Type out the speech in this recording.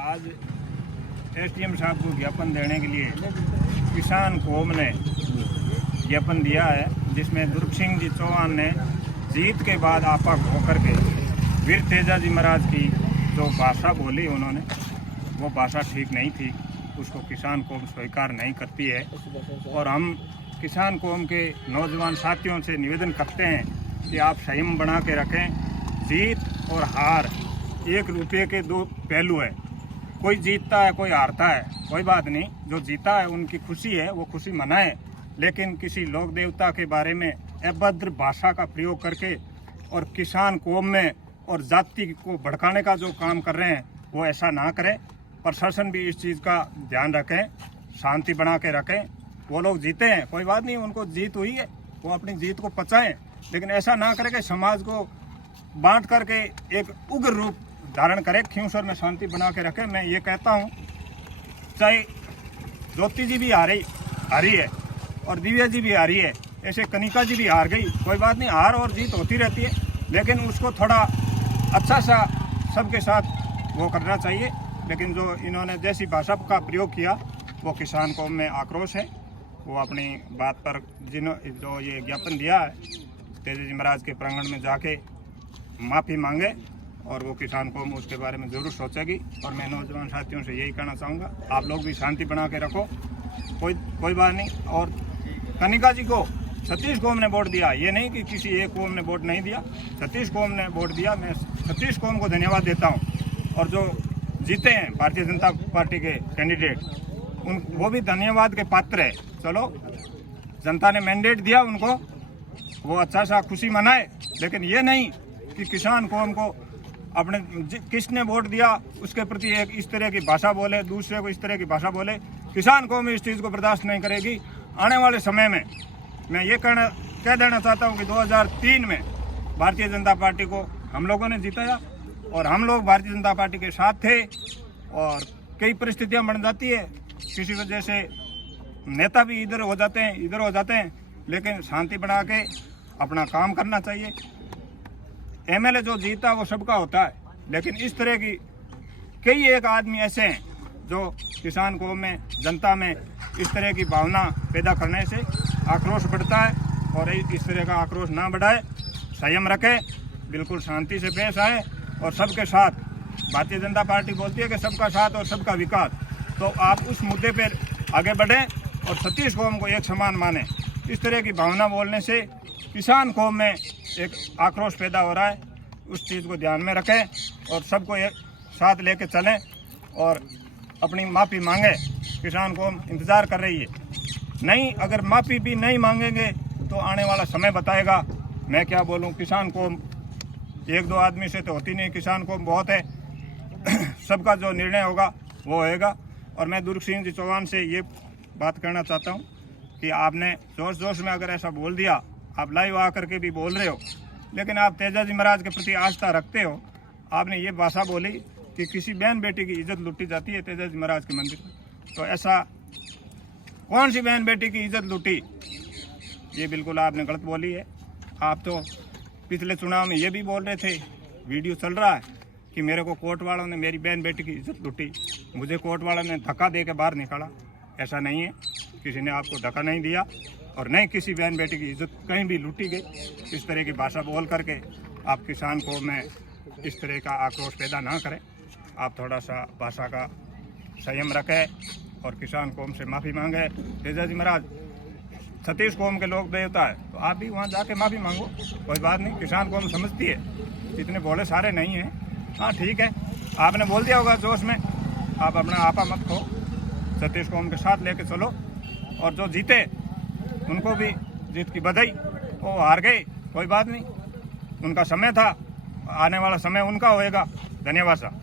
आज एसडीएम साहब को ज्ञापन देने के लिए किसान कौम ने ज्ञापन दिया है, जिसमें दुर्ग सिंह जी चौहान ने जीत के बाद आपा होकर के वीर तेजा जी महाराज की जो भाषा बोली उन्होंने, वो भाषा ठीक नहीं थी, उसको किसान कौम स्वीकार नहीं करती है। और हम किसान कौम के नौजवान साथियों से निवेदन करते हैं कि आप संयम बना के रखें। जीत और हार एक रुपये के दो पहलू है, कोई जीतता है कोई हारता है, कोई बात नहीं, जो जीता है उनकी खुशी है, वो खुशी मनाए, लेकिन किसी लोक देवता के बारे में अभद्र भाषा का प्रयोग करके और किसान कौम में और जाति को भड़काने का जो काम कर रहे हैं वो ऐसा ना करें। प्रशासन भी इस चीज़ का ध्यान रखें, शांति बना के रखें। वो लोग जीते हैं, कोई बात नहीं, उनको जीत हुई है, वो अपनी जीत को पचाएं, लेकिन ऐसा ना करें कि समाज को बांट करके एक उग्र रूप धारण करे, खिंसर में शांति बना के रखें। मैं ये कहता हूँ, चाहे ज्योति जी भी हारी है और दिव्या जी भी हारी है, ऐसे कनिका जी भी हार गई, कोई बात नहीं, हार और जीत होती रहती है, लेकिन उसको थोड़ा अच्छा सा सबके साथ वो करना चाहिए। लेकिन जो इन्होंने जैसी भाषा का प्रयोग किया वो किसान कौम में आक्रोश है। वो अपनी बात पर जो ये ज्ञापन दिया है तेजा जी महाराज के प्रांगण में जाके माफ़ी मांगे और वो किसान कौम उसके बारे में ज़रूर सोचेगी। और मैं नौजवान साथियों से यही कहना चाहूँगा, आप लोग भी शांति बना के रखो, कोई बात नहीं। और कनिका जी को सतीश कौम ने वोट दिया, ये नहीं कि किसी एक कौम ने वोट नहीं दिया, सतीश कौम ने वोट दिया। मैं सतीश कौम को धन्यवाद देता हूँ। और जो जीते हैं भारतीय जनता पार्टी के कैंडिडेट, वो भी धन्यवाद के पात्र है। चलो, जनता ने मैंडेट दिया उनको, वो अच्छा सा खुशी मनाए, लेकिन ये नहीं कि किसान कौम को अपने किसने वोट दिया उसके प्रति एक इस तरह की भाषा बोले, दूसरे को इस तरह की भाषा बोले। किसान कौम इस चीज़ को बर्दाश्त नहीं करेगी। आने वाले समय में मैं ये कह देना चाहता हूँ कि 2003 में भारतीय जनता पार्टी को हम लोगों ने जिताया और हम लोग भारतीय जनता पार्टी के साथ थे। और कई परिस्थितियाँ बन जाती है, किसी वजह से नेता भी इधर हो जाते हैं, लेकिन शांति बना के अपना काम करना चाहिए। एमएलए जो जीता वो सबका होता है, लेकिन इस तरह की कई एक आदमी ऐसे हैं जो किसान कौम में, जनता में इस तरह की भावना पैदा करने से आक्रोश बढ़ता है। और इस तरह का आक्रोश ना बढ़ाए, संयम रखे, बिल्कुल शांति से पेश आए और सबके साथ। भारतीय जनता पार्टी बोलती है कि सबका साथ और सबका विकास, तो आप उस मुद्दे पर आगे बढ़ें और सतीश कौम को एक समान माने। इस तरह की भावना बोलने से किसान कौम में एक आक्रोश पैदा हो रहा है, उस चीज़ को ध्यान में रखें और सबको एक साथ लेके चलें और अपनी माफ़ी मांगे। किसान कौम इंतज़ार कर रही है, नहीं, अगर माफ़ी भी नहीं मांगेंगे तो आने वाला समय बताएगा। मैं क्या बोलूं, किसान कौम एक दो आदमी से तो होती नहीं, किसान कौम बहुत है, सबका जो निर्णय होगा वो होएगा। और मैं दुर्ग सिंह जी चौहान से ये बात करना चाहता हूँ कि आपने जोश जोश में अगर ऐसा बोल दिया, आप लाइव आकर के भी बोल रहे हो, लेकिन आप तेजा जी महाराज के प्रति आस्था रखते हो। आपने ये भाषा बोली कि किसी बहन बेटी की इज्जत लूटी जाती है तेजा जी महाराज के मंदिर में, तो ऐसा कौन सी बहन बेटी की इज्जत लूटी, ये बिल्कुल आपने गलत बोली है। आप तो पिछले चुनाव में ये भी बोल रहे थे, वीडियो चल रहा है, कि मेरे को कोर्ट वालों ने मेरी बहन बेटी की इज्जत लूटी, मुझे कोर्ट वालों ने धक्का दे के बाहर निकाला। ऐसा नहीं है, किसी ने आपको धक्का नहीं दिया और नहीं किसी बहन बेटी की इज्जत कहीं भी लूटी गई। इस तरह की भाषा बोल करके आप किसान कौम में इस तरह का आक्रोश पैदा ना करें। आप थोड़ा सा भाषा का संयम रखें और किसान कौम से माफ़ी मांगे। तेजा जी महाराज सतीश कौम के लोग देवता है, तो आप भी वहाँ जाके माफ़ी मांगो, कोई बात नहीं, किसान कौम समझती है, इतने भोले सारे नहीं हैं। हाँ ठीक है, आपने बोल दिया होगा जोश में, आप अपना आपा मत खो, सतीश कौम के साथ लेके चलो। और जो जीते उनको भी जीत की बधाई, वो हार गए, कोई बात नहीं, उनका समय था, आने वाला समय उनका होएगा। धन्यवाद साहब।